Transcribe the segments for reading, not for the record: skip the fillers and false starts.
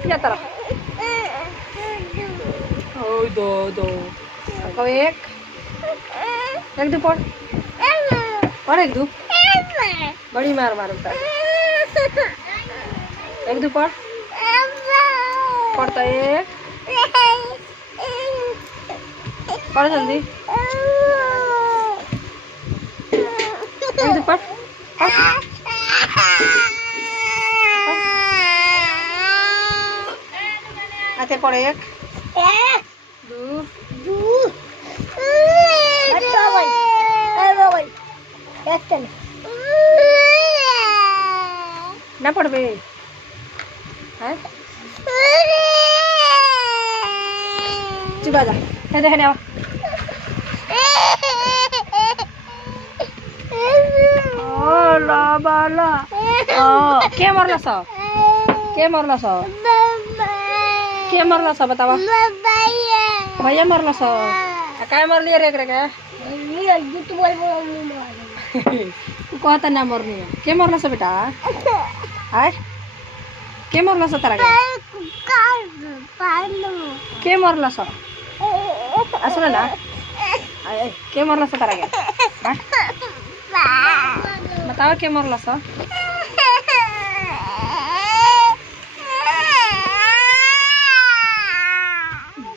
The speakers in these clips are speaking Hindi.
क्या तरह ओ दो कहो एक दो पढ़ एक दो बड़ी मार मारूंगा एक दो पढ़ता एक पढ़ जल्दी एक दो पढ़ आते पढ़ एक दो ना पढ़बे हैं चुप आ जा है आओ ओला बाला के मरला सा बतावा भैया मरला सा काय मरली रे रे का तू कहता ना मरनी है के मरला सा बेटा हाय के मरला सा तारा के मरला सा असला ना के मरला सा तारा बताओ के मरला सा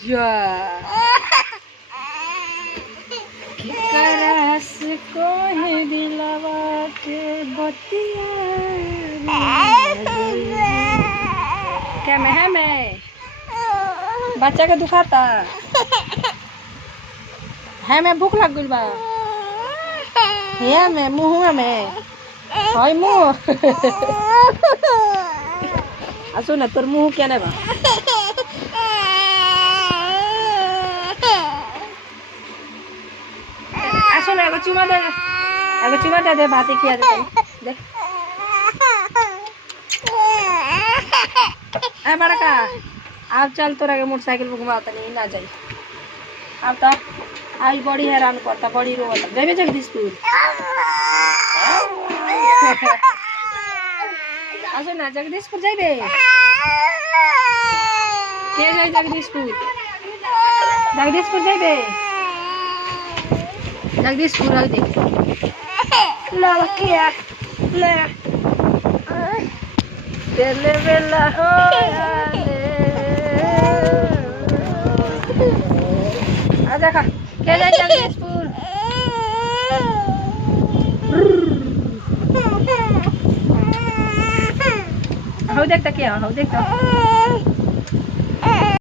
जा करस को है दिलवा के बतिया क्या मैं बच्चा के दुखाता है मैं भूख लग गई बा है मैं मुँह में हाय मुँह असो ना तोर मुँह क्या ना बा असो ना एगो चुमा दे भाती खिया दे ए बड़का आप चल तोरा के मोटरसाइकिल पे घुमाता नहीं ना जाई अब तो आई बड़ी हैरान करता बड़ी रोता जेबे जगदीशपुर असो ना जगदीशपुर जेबे के जाई जगदीशपुर जेबे जगदीशपुर आई देख ला किया ले बेले बेला हो आजा खा के जाए जगदीशपुर हो देखता क्या हो देखता